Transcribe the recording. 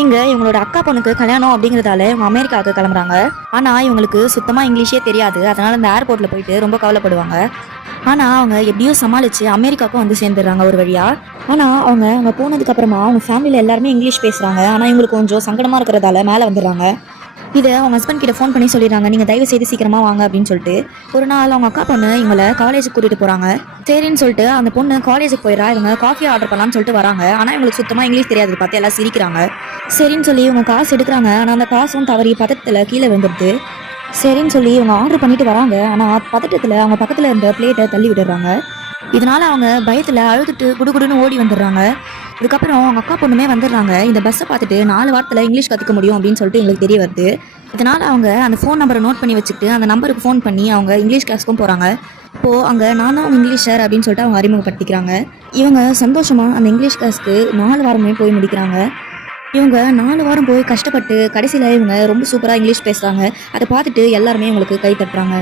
இவங்களோட அக்கா பொண்ணுக்கு கல்யாணம் அப்படிங்கிறதால இவங்க அமெரிக்காவுக்கு கிளம்புறாங்க. ஆனா இவங்களுக்கு சுத்தமா இங்கிலீஷே தெரியாது. அதனால இந்த ஏர்போர்ட்ல போயிட்டு ரொம்ப கவலைப்படுவாங்க. ஆனா அவங்க எப்படியோ சமாளிச்சு அமெரிக்காவுக்கும் வந்து சேர்ந்துடுறாங்க ஒரு வழியா. ஆனா அவங்க போனதுக்கு அப்புறமா அவங்க ஃபேமிலியில எல்லாருமே இங்கிலீஷ் பேசுறாங்க. ஆனா இவங்களுக்கு கொஞ்சம் சங்கடமா இருக்கிறதால மேல வந்துடுறாங்க. இதை அவங்க ஹஸ்பண்ட் கிட்ட ஃபோன் பண்ணி சொல்லிடுறாங்க, நீங்க தயவு செய்து சீக்கிரமா வாங்க அப்படின்னு சொல்லிட்டு. ஒரு நாள் அவங்க அக்கா பொண்ணு இவங்களை காலேஜுக்கு கூட்டிட்டு போறாங்க. சரின்னு சொல்லிட்டு அந்த பொண்ணு காலேஜுக்கு போயிடறா. இவங்க காஃபி ஆர்டர் பண்ணலாம்னு சொல்லிட்டு வராங்க. ஆனா இவங்களுக்கு சுத்தமா இங்கிலீஷ் தெரியாது பார்த்து எல்லாம் சிரிக்கிறாங்க. சரின்னு சொல்லி இவங்க காசு எடுக்கிறாங்க. ஆனா அந்த காசும் தவறி பதட்டத்துல கீழே விழுந்துருது. சரின்னு சொல்லி இவங்க ஆர்டர் பண்ணிட்டு வராங்க. ஆனா பதட்டத்துல அவங்க பக்கத்துல இருந்த பிளேட்டை தள்ளி விடுறாங்க. இதனால அவங்க பயத்துல அழுதுட்டு குடுகுடுன்னு ஓடி வந்துடுறாங்க. அதுக்கப்புறம் அவங்க அக்கா பொண்ணுமே வந்துடுறாங்க. இந்த பஸ்ஸை பார்த்துட்டு 4 வாரத்தில் இங்கிலீஷ் கற்றுக்க முடியும் அப்படின்னு சொல்லிட்டு எங்களுக்கு தெரிய வருது. இதனால அவங்க அந்த ஃபோன் நம்பரை நோட் பண்ணி வச்சுட்டு அந்த நம்பருக்கு ஃபோன் பண்ணி அவங்க இங்கிலீஷ் கிளாஸ்க்கும் போகிறாங்க. இப்போது அங்கே நான் தான் இங்கிலீஷ் சார் அப்படின்னு சொல்லிட்டு அவங்க அறிமுகப்படுத்திக்கிறாங்க. இவங்க சந்தோஷமாக அந்த இங்கிலீஷ் கிளாஸ்க்கு 4 வாரமே போய் முடிக்கிறாங்க. இவங்க 4 வாரம் போய் கஷ்டப்பட்டு கடைசியில் இவங்க ரொம்ப சூப்பராக இங்கிலீஷ் பேசுகிறாங்க. அதை பார்த்துட்டு எல்லாருமே இவங்களுக்கு கை தட்டுறாங்க.